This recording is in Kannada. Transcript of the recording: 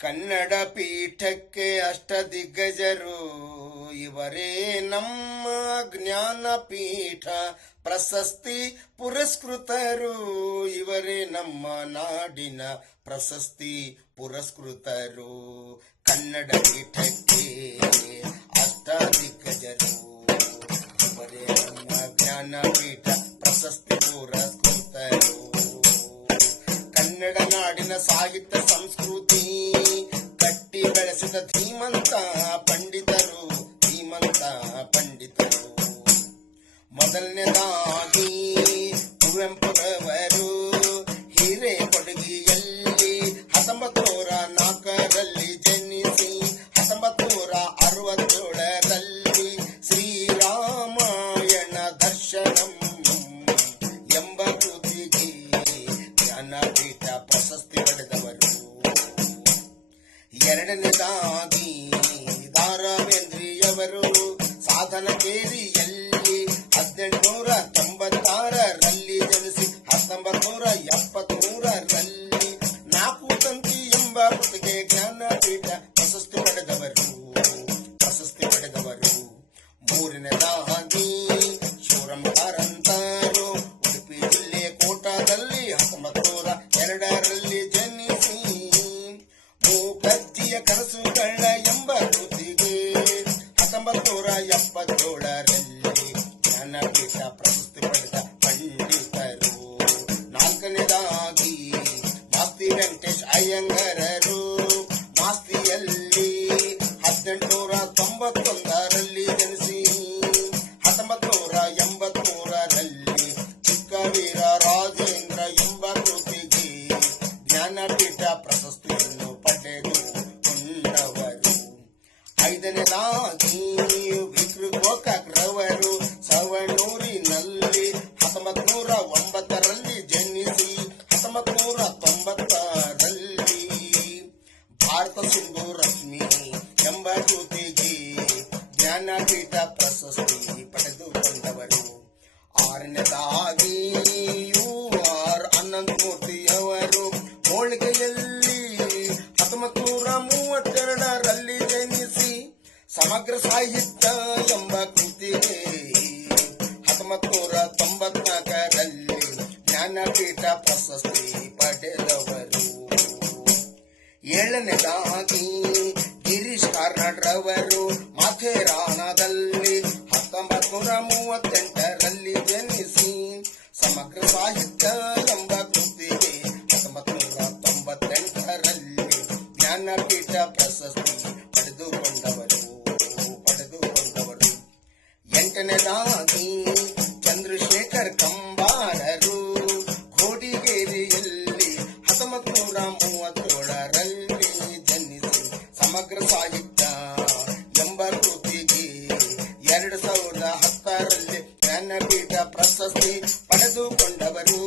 ಕನ್ನಡ ಪೀಠಕ್ಕೆ ಅಷ್ಟದಿಗ್ಗಜರು ಇವರೇ ನಮ್ಮ ಜ್ಞಾನಪೀಠ ಪ್ರಶಸ್ತಿ ಪುರಸ್ಕೃತರು. ಇವರೇ ನಮ್ಮ ನಾಡಿನ ಪ್ರಶಸ್ತಿ ಪುರಸ್ಕೃತರು. ಕನ್ನಡ ಪೀಠಕ್ಕೆ ಅಷ್ಟದಿಗ್ಗಜರು ಇವರೇ ನಮ್ಮ ಜ್ಞಾನಪೀಠ ಪ್ರಶಸ್ತಿ ಪುರಸ್ಕೃತರು. ಕನ್ನಡ ನಾಡಿನ ಸಾಹಿತ್ಯ ಸಂಸ್ಕೃತಿ ಕಟ್ಟಿ ಬೆಳೆಸಿದ ಧೀಮಂತ ಪಂಡಿತರು. ಮೊದಲನೇದಾಗಿ ಕುವೆಂಪುರವರು ಹಿರೇಕೊಡಗಿಯಲ್ಲಿ 1904ರಲ್ಲಿ ಜನಿಸಿ 1967ರಲ್ಲಿ ಶ್ರೀರಾಮಾಯಣ ದರ್ಶನಂ ಎಂಬ ಕೃತಿಗೆ ಜ್ಞಾನಪೀಠ ಪ್ರಶಸ್ತಿ ಪಡೆದವರು. ಎರಡನೇದಾಗಿ ದಾರಾವೇಂದ್ರಿಯವರು ಸಾಧನಕೇರಿಯಲ್ಲಿ 1896ರಲ್ಲಿ ಜನಿಸಿ 1973ರಲ್ಲಿ ನಾಲ್ಕು ತಂತಿ ಎಂಬ ಕೃತಿಗೆ ಜ್ಞಾನಪೀಠ ಪ್ರಶಸ್ತಿ ಪಡೆದವರು. ಮೂರನೇದಾಗಿ ಶಿವರಾಮ್ ಕಾರಂತರು ಉಡುಪಿ ಜಿಲ್ಲೆ ಕೋಟದಲ್ಲಿ 1902ರಲ್ಲಿ ಜನಿಸಿ ಮೂಕಜ್ಜಿಯ ಕನಸುಗಳ ಎಂಬ ಕೃತಿಗೆ 1977ರಲ್ಲಿ ಜ್ಞಾನಪೀಠ ಪ್ರಶಸ್ತಿ ಪಡೆದ ಪಂಡಿತರು. ನಾಲ್ಕನೇದಾಗಿ ಮಾಸ್ತಿ ವೆಂಕಟೇಶ್ ಅಯ್ಯಂಗಾರರು ಮಾಸ್ತಿಯಲ್ಲಿ 1891ರಲ್ಲಿ ಜನಿಸಿ 1983ರಲ್ಲಿ ಚಿಕ್ಕವೀರ ರಾಜೇಂದ್ರ ಎಂಬ ಕೃತಿಗೆ ಜ್ಞಾನಪೀಠ ಪ್ರಶಸ್ತಿಯನ್ನು ಪಡೆದುಕೊಂಡವರು. ಐದನೇದಾಗಿ ವಿಕ್ರು ಗೋಕಾಕ್ರವರು ಸವಣೂರಿನಲ್ಲಿ 1909ರಲ್ಲಿ ಜನಿಸಿ 1990ರಲ್ಲಿ ಭಾರತ ಸಿಂಧು ರಶ್ಮಿ ಎಂಬ ಕೃತಿಗೆ ಜ್ಞಾನಪೀಠ ಪ್ರಶಸ್ತಿ ಪಡೆದುಕೊಂಡವರು. ಆರನೇದಾಗಿ UR ಅನಂತಮೂರ್ತಿಯವರು ಹೋಳಿಗೆಯಲ್ಲಿ 1932ರಲ್ಲಿ ಜನಿಸಿ ಸಮಗ್ರ ಸಾಹಿತ್ಯ ಎಂಬ ಕೃತಿಗೆ 1994ರಲ್ಲಿ ಜ್ಞಾನಪೀಠ ಪ್ರಶಸ್ತಿ ಪಡೆದವರು. ಏಳನೇದಾಗಿ ಗಿರೀಶ್ ಕಾರ್ನಾಡ್ರವರು ಮಾಥೇರಾನದಲ್ಲಿ 1938ರಲ್ಲಿ ಜನಿಸಿ ಸಮಗ್ರ ಸಾಹಿತ್ಯ ಎಂಬ ಕೃತಿಗೆ 1998ರಲ್ಲಿ ಜ್ಞಾನಪೀಠ ಪ್ರಶಸ್ತಿ ಪಡೆದುಕೊಂಡವರು. ಎಂಟನೇದಾಗಿ ಚಂದ್ರಶೇಖರ್ ಕಂಬಾರರು ಘೋಡಿಗೇರಿಯಲ್ಲಿ 1937ರಲ್ಲಿ ಜನಿಸಿ ಸಮಗ್ರ ಸಾಹಿತ್ಯ ಎಂಬ ಕೃತಿಗೆ 2010ರಲ್ಲಿ ಜ್ಞಾನಪೀಠ ಪ್ರಶಸ್ತಿ ಪಡೆದುಕೊಂಡವರು.